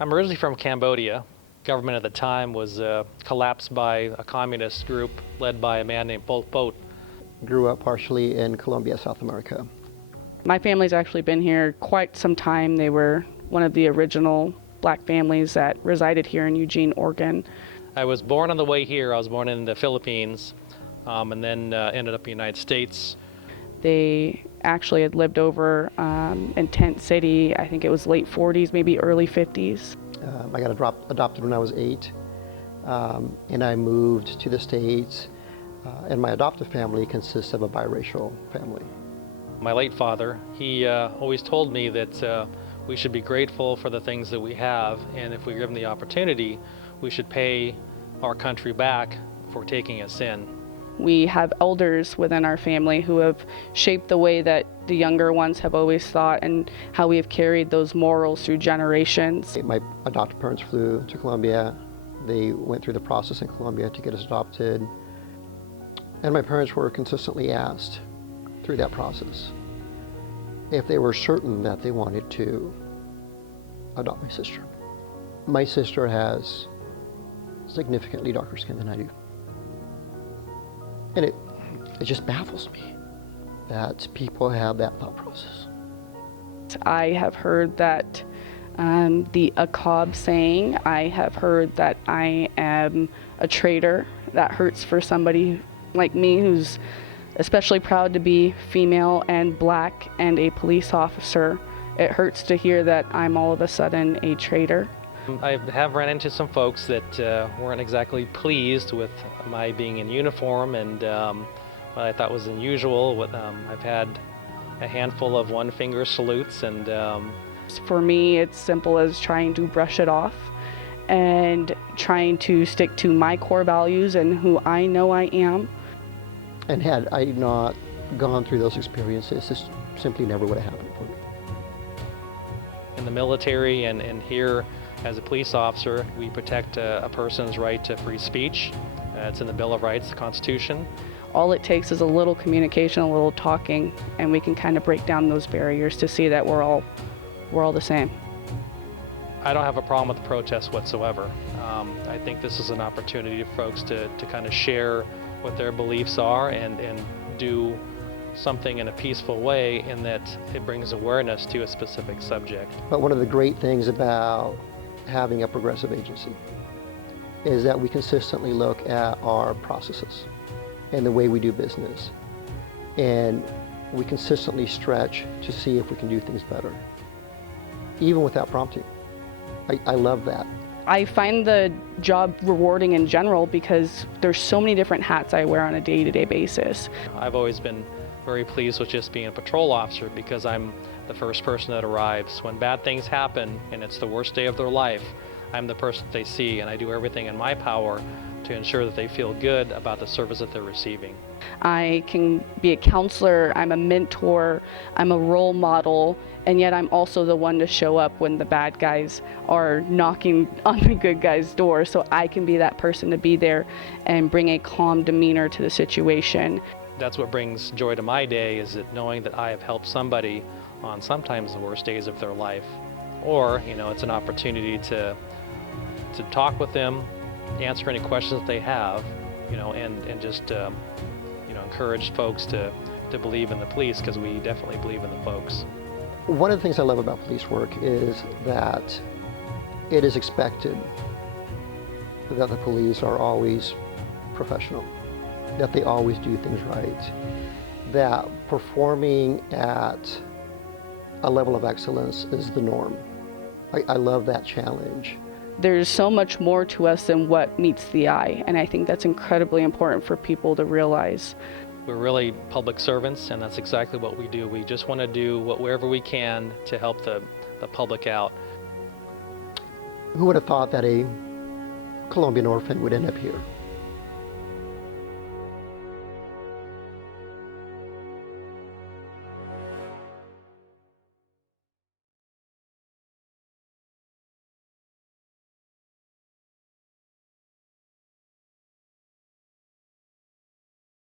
I'm originally from Cambodia. Government at the time was collapsed by a communist group led by a man named Pol Pot. Grew up partially in Colombia, South America. My family's actually been here quite some time. They were one of the original black families that resided here in Eugene, Oregon. I was born on the way here. I was born in the Philippines and then ended up in the United States. They actually had lived over in Tent City. I think it was late 40s, maybe early 50s. I got adopted when I was 8, and I moved to the States, and my adoptive family consists of a biracial family. My late father, he always told me that we should be grateful for the things that we have, and if we're given the opportunity, we should pay our country back for taking us in. We have elders within our family who have shaped the way that the younger ones have always thought and how we have carried those morals through generations. My adoptive parents flew to Colombia. They went through the process in Colombia to get us adopted. And my parents were consistently asked through that process if they were certain that they wanted to adopt my sister. My sister has significantly darker skin than I do. And it just baffles me that people have that thought process. I have heard that the ACOB saying, I have heard that I am a traitor. That hurts for somebody like me who's especially proud to be female and black and a police officer. It hurts to hear that I'm all of a sudden a traitor. I have run into some folks that weren't exactly pleased with my being in uniform, and what I thought was unusual. I've had a handful of one-finger salutes, and for me, it's simple as trying to brush it off and trying to stick to my core values and who I know I am. And had I not gone through those experiences, this simply never would have happened for me. In the military and here as a police officer, we protect a person's right to free speech. It's in the Bill of Rights, the Constitution. All it takes is a little communication, a little talking, and we can kind of break down those barriers to see that we're all the same. I don't have a problem with the protests whatsoever. I think this is an opportunity for folks to kind of share what their beliefs are and do something in a peaceful way, in that it brings awareness to a specific subject. But one of the great things about having a progressive agency is that we consistently look at our processes and the way we do business, and we consistently stretch to see if we can do things better, even without prompting. I love that. I find the job rewarding in general because there's so many different hats I wear on a day-to-day basis. I've always been very pleased with just being a patrol officer because I'm the first person that arrives. When bad things happen and it's the worst day of their life, I'm the person that they see, and I do everything in my power to ensure that they feel good about the service that they're receiving. I can be a counselor, I'm a mentor, I'm a role model, and yet I'm also the one to show up when the bad guys are knocking on the good guy's door, so I can be that person to be there and bring a calm demeanor to the situation. That's what brings joy to my day, is that knowing that I have helped somebody on sometimes the worst days of their life. Or, it's an opportunity to talk with them, answer any questions that they have, and just encourage folks to believe in the police, because we definitely believe in the folks. One of the things I love about police work is that it is expected that the police are always professional, that they always do things right, that performing at a level of excellence is the norm. I love that challenge. There's so much more to us than what meets the eye, and I think that's incredibly important for people to realize. We're really public servants, and that's exactly what we do. We just want to do whatever we can to help the public out. Who would have thought that a Colombian orphan would end up here?